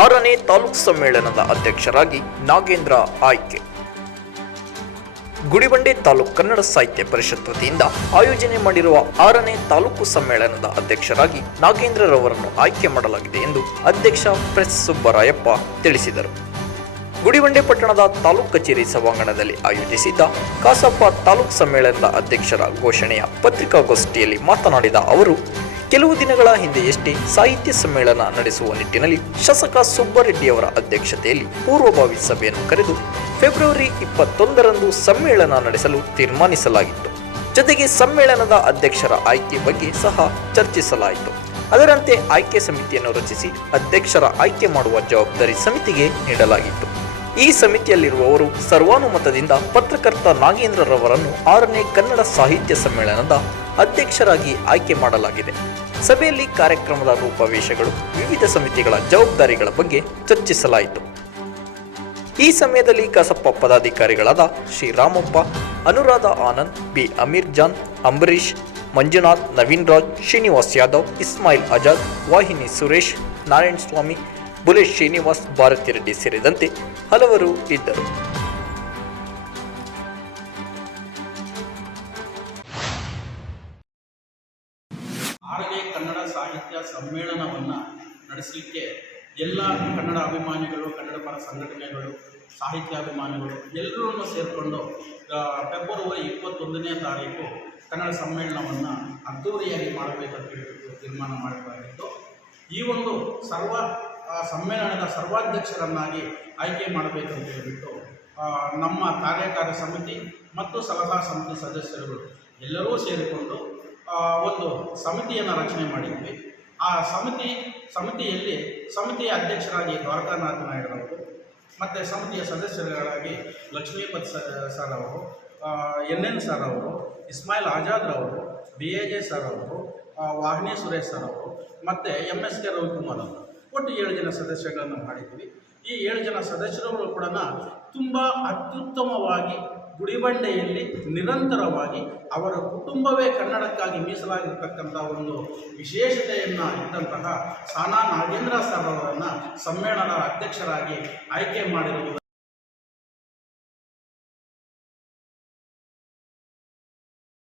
ಆರನೇ ತಾಲೂಕು ಸಮ್ಮೇಳನದ ಅಧ್ಯಕ್ಷರಾಗಿ ನಾಗೇಂದ್ರ ಆಯ್ಕೆ. ಗುಡಿಬಂಡೆ ತಾಲೂಕು ಕನ್ನಡ ಸಾಹಿತ್ಯ ಪರಿಷತ್ ವತಿಯಿಂದ ಆಯೋಜನೆ ಮಾಡಿರುವ ಆರನೇ ತಾಲೂಕು ಸಮ್ಮೇಳನದ ಅಧ್ಯಕ್ಷರಾಗಿ ನಾಗೇಂದ್ರರವರನ್ನು ಆಯ್ಕೆ ಮಾಡಲಾಗಿದೆ ಎಂದು ಅಧ್ಯಕ್ಷ ಪ್ರೆಸ್ ಸುಬ್ಬರಾಯಪ್ಪ ತಿಳಿಸಿದರು. ಗುಡಿಬಂಡೆ ಪಟ್ಟಣದ ತಾಲೂಕು ಕಚೇರಿ ಸಭಾಂಗಣದಲ್ಲಿ ಆಯೋಜಿಸಿದ್ದ ಕಾಸಪ್ಪ ತಾಲೂಕು ಸಮ್ಮೇಳನದ ಅಧ್ಯಕ್ಷರ ಘೋಷಣೆಯ ಪತ್ರಿಕಾಗೋಷ್ಠಿಯಲ್ಲಿ ಮಾತನಾಡಿದ ಅವರು ಕೆಲವು ದಿನಗಳ ಹಿಂದೆಯಷ್ಟೇ ಸಾಹಿತ್ಯ ಸಮ್ಮೇಳನ ನಡೆಸುವ ನಿಟ್ಟಿನಲ್ಲಿ ಶಾಸಕ ಸುಬ್ಬರೆಡ್ಡಿಯವರ ಅಧ್ಯಕ್ಷತೆಯಲ್ಲಿ ಪೂರ್ವಭಾವಿ ಸಭೆಯನ್ನು ಕರೆದು ಫೆಬ್ರವರಿ ಇಪ್ಪತ್ತೊಂದರಂದು ಸಮ್ಮೇಳನ ನಡೆಸಲು ತೀರ್ಮಾನಿಸಲಾಗಿತ್ತು. ಜೊತೆಗೆ ಸಮ್ಮೇಳನದ ಅಧ್ಯಕ್ಷರ ಆಯ್ಕೆ ಬಗ್ಗೆ ಸಹ ಚರ್ಚಿಸಲಾಯಿತು. ಅದರಂತೆ ಆಯ್ಕೆ ಸಮಿತಿಯನ್ನು ರಚಿಸಿ ಅಧ್ಯಕ್ಷರ ಆಯ್ಕೆ ಮಾಡುವ ಜವಾಬ್ದಾರಿ ಸಮಿತಿಗೆ ನೀಡಲಾಗಿತ್ತು. ಈ ಸಮಿತಿಯಲ್ಲಿರುವವರು ಸರ್ವಾನುಮತದಿಂದ ಪತ್ರಕರ್ತ ನಾಗೇಂದ್ರರವರನ್ನು ಆರನೇ ಕನ್ನಡ ಸಾಹಿತ್ಯ ಸಮ್ಮೇಳನದ ಅಧ್ಯಕ್ಷರಾಗಿ ಆಯ್ಕೆ ಮಾಡಲಾಗಿದೆ. ಸಭೆಯಲ್ಲಿ ಕಾರ್ಯಕ್ರಮದ ರೂಪವೇಶಗಳು ವಿವಿಧ ಸಮಿತಿಗಳ ಜವಾಬ್ದಾರಿಗಳ ಬಗ್ಗೆ ಚರ್ಚಿಸಲಾಯಿತು. ಈ ಸಮಯದಲ್ಲಿ ಕಸಪ್ಪ ಪದಾಧಿಕಾರಿಗಳಾದ ಶ್ರೀರಾಮಪ್ಪ, ಅನುರಾಧ ಆನಂದ್ ಬಿ ಅಮೀರ್ ಜಾನ್ ಅಂಬರೀಶ್ ಮಂಜುನಾಥ್ ನವೀನ್ ರಾಜ್ ಶ್ರೀನಿವಾಸ್ ಯಾದವ್, ಇಸ್ಮಾಯಿಲ್ ಆಜಾದ್, ವಾಹಿನಿ ಸುರೇಶ್ ನಾರಾಯಣ ಸ್ವಾಮಿ ಬುಲೆಟ್ ಶ್ರೀನಿವಾಸ್ ಭಾರತಿ ರೆಡ್ಡಿ ಸೇರಿದಂತೆ ಹಲವರು ಇದ್ದರು. ಆರನೇ ಕನ್ನಡ ಸಾಹಿತ್ಯ ಸಮ್ಮೇಳನವನ್ನು ನಡೆಸಲಿಕ್ಕೆ ಎಲ್ಲ ಕನ್ನಡ ಅಭಿಮಾನಿಗಳು, ಕನ್ನಡ ಪರ ಸಂಘಟನೆಗಳು, ಸಾಹಿತ್ಯಾಭಿಮಾನಿಗಳು ಎಲ್ಲರನ್ನು ಸೇರಿಕೊಂಡು ಫೆಬ್ರವರಿ ಇಪ್ಪತ್ತೊಂದನೇ ತಾರೀಕು ಕನ್ನಡ ಸಮ್ಮೇಳನವನ್ನು ಅದ್ದೂರಿಯಾಗಿ ಮಾಡಬೇಕಂತ ಹೇಳಿ ತೀರ್ಮಾನ ಮಾಡಬೇಕಾಗಿತ್ತು ಈ ಒಂದು ಸರ್ವ ಆ, ಸಮ್ಮೇಳನದ ಸರ್ವಾಧ್ಯಕ್ಷರನ್ನಾಗಿ ಆಯ್ಕೆ ಮಾಡಬೇಕಂತ ಅಂತ ಹೇಳಿಬಿಟ್ಟು ನಮ್ಮ ಕಾರ್ಯಕಾರಿ ಸಮಿತಿ ಮತ್ತು ಸಲಹಾ ಸಮಿತಿ ಸದಸ್ಯರುಗಳು ಎಲ್ಲರೂ ಸೇರಿಕೊಂಡು ಒಂದು ಸಮಿತಿಯನ್ನು ರಚನೆ ಮಾಡಿದ್ವಿ. ಆ ಸಮಿತಿ ಸಮಿತಿಯಲ್ಲಿ ಸಮಿತಿಯ ಅಧ್ಯಕ್ಷರಾಗಿ ದ್ವಾರಕಾನಾಥ ನಾಯ್ಡರವರು ಮತ್ತು ಸಮಿತಿಯ ಸದಸ್ಯರುಗಳಾಗಿ ಲಕ್ಷ್ಮೀಪತ್ ಸರ್ ಅವರು ಎನ್ ಎನ್ ಸರ್ ಅವರು ಇಸ್ಮಾಯಿಲ್ ಆಜಾದ್ ಅವರು ಬಿ ಎ ಜೆ ಸರ್ ಅವರು ವಾಹಿನಿ ಸುರೇಶ್ ಸರ್ ಅವರು ಮತ್ತು ಎಂ ಎಸ್ ಕೆ ರವಿಕುಮಾರ್ ಅವರು. ಒಟ್ಟು ಏಳು ಜನ ಸದಸ್ಯಗಳನ್ನು ಮಾಡಿದ್ವಿ ಈ ಏಳು ಜನ ಸದಸ್ಯರುಗಳು ಕೂಡ ತುಂಬ ಅತ್ಯುತ್ತಮವಾಗಿ ಗುಡಿಬಂಡೆಯಲ್ಲಿ ನಿರಂತರವಾಗಿ ಅವರ ಕುಟುಂಬವೇ ಕನ್ನಡಕ್ಕಾಗಿ ಮೀಸಲಾಗಿರ್ತಕ್ಕಂಥ ಒಂದು ವಿಶೇಷತೆಯನ್ನು ಇದ್ದಂತಹ ಸಾನಾ ನಾಗೇಂದ್ರ ಸರ್ ಅವರನ್ನು ಸಮ್ಮೇಳನದ ಅಧ್ಯಕ್ಷರಾಗಿ ಆಯ್ಕೆ ಮಾಡಿರುವುದು.